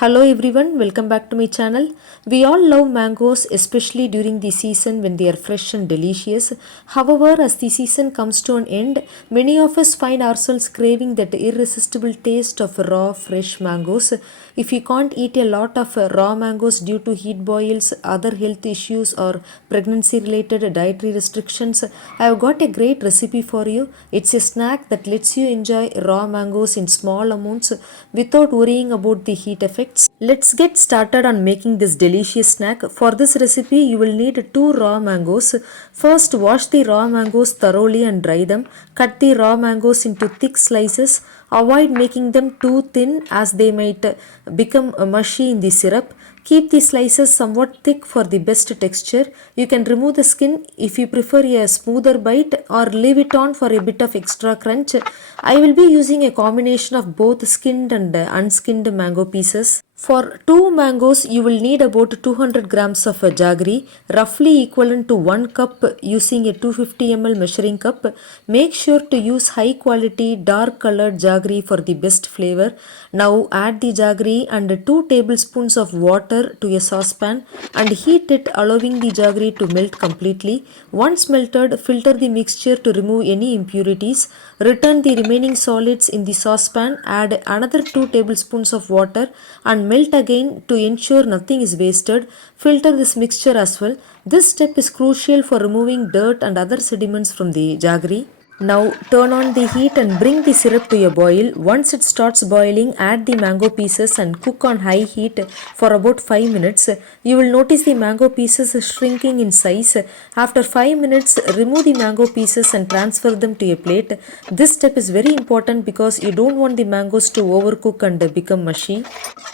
Hello everyone, welcome back to my channel. We all love mangoes, especially during the season when they are fresh and delicious. However, as the season comes to an end, many of us find ourselves craving that irresistible taste of raw, fresh mangoes. If you can't eat a lot of raw mangoes due to heat boils, other health issues, or pregnancy related dietary restrictions, I have got a great recipe for you. It's a snack that lets you enjoy raw mangoes in small amounts without worrying about the heat effects. Let's get started on making this delicious snack. For this recipe, you will need 2 raw mangoes. First, wash the raw mangoes thoroughly and dry them. Cut the raw mangoes into thick slices. Avoid making them too thin as they might become mushy in the syrup. Keep the slices somewhat thick for the best texture. You can remove the skin if you prefer a smoother bite or leave it on for a bit of extra crunch. I will be using a combination of both skinned and unskinned mango pieces. For 2 mangoes, you will need about 200 grams of jaggery, roughly equivalent to 1 cup using a 250 ml measuring cup. Make sure to use high quality dark colored jaggery for the best flavor. Now add the jaggery and 2 tablespoons of water to a saucepan and heat it, allowing the jaggery to melt completely. Once melted, filter the mixture to remove any impurities. Return the remaining solids in the saucepan, add another 2 tablespoons of water and melt again to ensure nothing is wasted. Filter this mixture as well. This step is crucial for removing dirt and other sediments from the jaggery. Now turn on the heat and bring the syrup to a boil. Once it starts boiling, add the mango pieces and cook on high heat for about 5 minutes. You will notice the mango pieces shrinking in size. After 5 minutes, remove the mango pieces and transfer them to a plate. This step is very important because you don't want the mangoes to overcook and become mushy.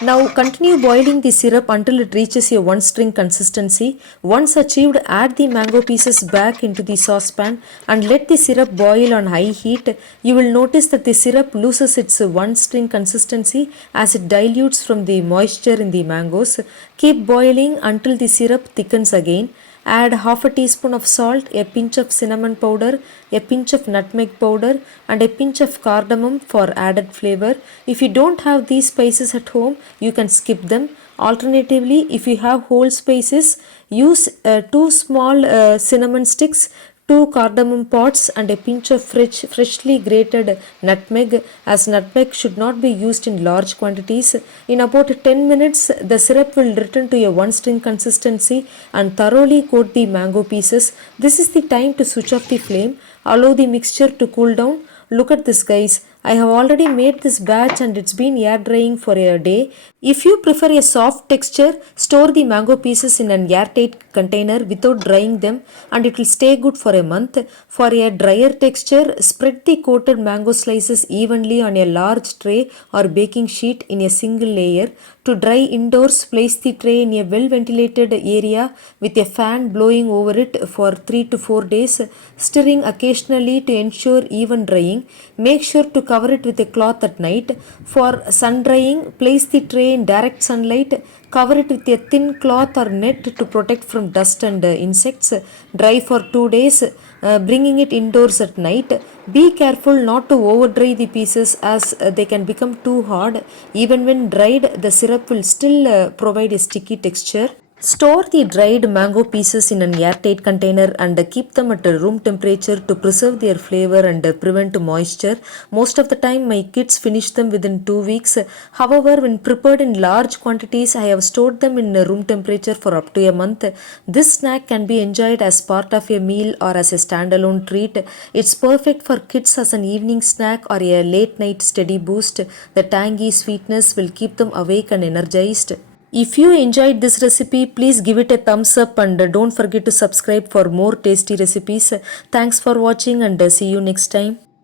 Now continue boiling the syrup until it reaches a one string consistency. Once achieved, add the mango pieces back into the saucepan and let the syrup boil on high heat. You will notice that the syrup loses its one string consistency as it dilutes from the moisture in the mangoes. Keep boiling until the syrup thickens again. Add half a teaspoon of salt, a pinch of cinnamon powder, a pinch of nutmeg powder and a pinch of cardamom for added flavor. If you don't have these spices at home, you can skip them. Alternatively, if you have whole spices, use 2 small cinnamon sticks, 2 cardamom pods and a pinch of freshly grated nutmeg, as nutmeg should not be used in large quantities. In about 10 minutes, the syrup will return to a one string consistency and thoroughly coat the mango pieces. This is the time to switch off the flame. Allow the mixture to cool down. Look at this, guys. I have already made this batch and it's been air drying for a day. If you prefer a soft texture, store the mango pieces in an airtight container without drying them and it will stay good for a month. For a drier texture, spread the coated mango slices evenly on a large tray or baking sheet in a single layer. To dry indoors, place the tray in a well ventilated area with a fan blowing over it for 3 to 4 days, stirring occasionally to ensure even drying. Make sure to cover it with a cloth at night. For sun drying, place the tray in direct sunlight. Cover it with a thin cloth or net to protect from dust and insects. Dry for 2 days, bringing it indoors at night. Be careful not to over dry the pieces as they can become too hard. Even when dried, the syrup will still provide a sticky texture. Store the dried mango pieces in an airtight container and keep them at room temperature to preserve their flavor and prevent moisture. Most of the time, my kids finish them within 2 weeks. However, when prepared in large quantities, I have stored them in room temperature for up to a month. This snack can be enjoyed as part of a meal or as a standalone treat. It's perfect for kids as an evening snack or a late night steady boost. The tangy sweetness will keep them awake and energized. If you enjoyed this recipe, please give it a thumbs up and don't forget to subscribe for more tasty recipes. Thanks for watching and see you next time.